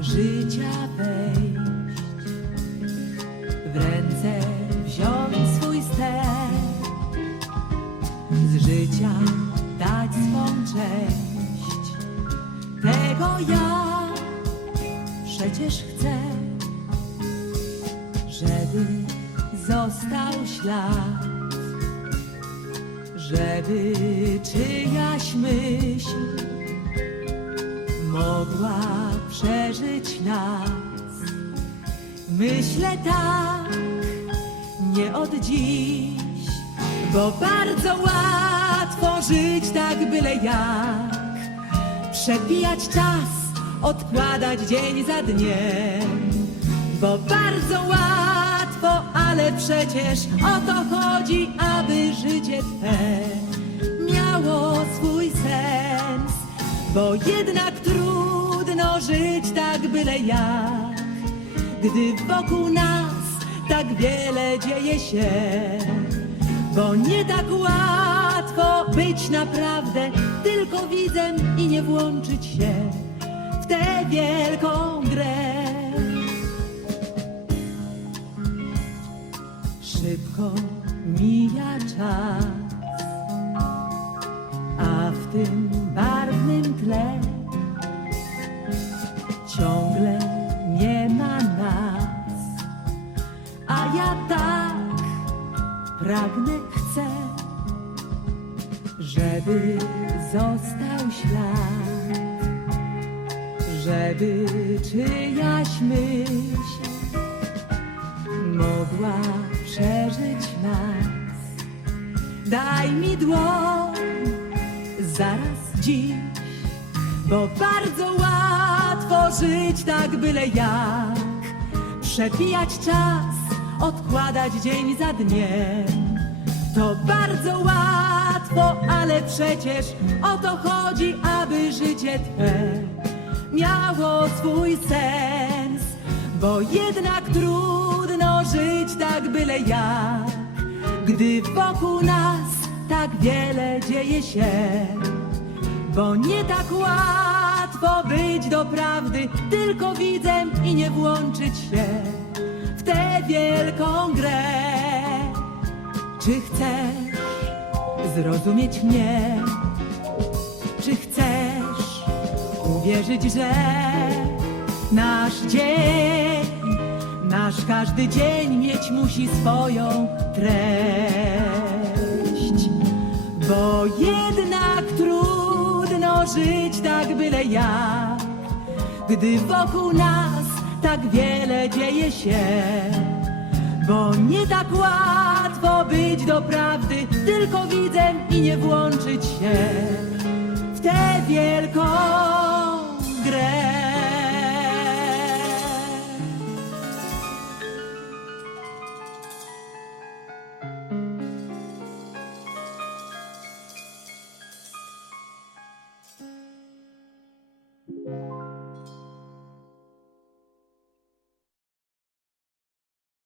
życia wejść, w ręce wziąć swój ster, z życia dać swą część. Tego ja przecież chcę, żeby został ślad, żeby czyjaś myśl mogła przeżyć nas. Myślę tak, nie od dziś, bo bardzo łatwo żyć tak byle jak. Przepijać czas, odkładać dzień za dniem, bo bardzo łatwo, ale przecież o to chodzi, aby życie Twe miało swój sens, bo jednak trudno żyć tak byle jak, gdy wokół nas tak wiele dzieje się, bo nie tak łatwo być naprawdę tylko widzem i nie włączyć się w tę wielką grę. Szybko mija czas, a w tym barwnym tle ja tak pragnę, chcę, żeby został ślad, żeby czyjaś myśl mogła przeżyć nas. Daj mi dłoń zaraz dziś, bo bardzo łatwo żyć tak byle jak. Przepijać czas, odkładać dzień za dniem. To bardzo łatwo, ale przecież o to chodzi, aby życie Twe miało swój sens. Bo jednak trudno żyć tak byle jak, gdy wokół nas tak wiele dzieje się. Bo nie tak łatwo być do prawdy, tylko widzem i nie włączyć się tę wielką grę. Czy chcesz zrozumieć mnie? Czy chcesz uwierzyć, że nasz dzień, nasz każdy dzień mieć musi swoją treść? Bo jednak trudno żyć tak byle jak, gdy wokół nas tak wiele dzieje się. Bo nie tak łatwo być do prawdy, tylko widzem i nie włączyć się w tę wielką grę.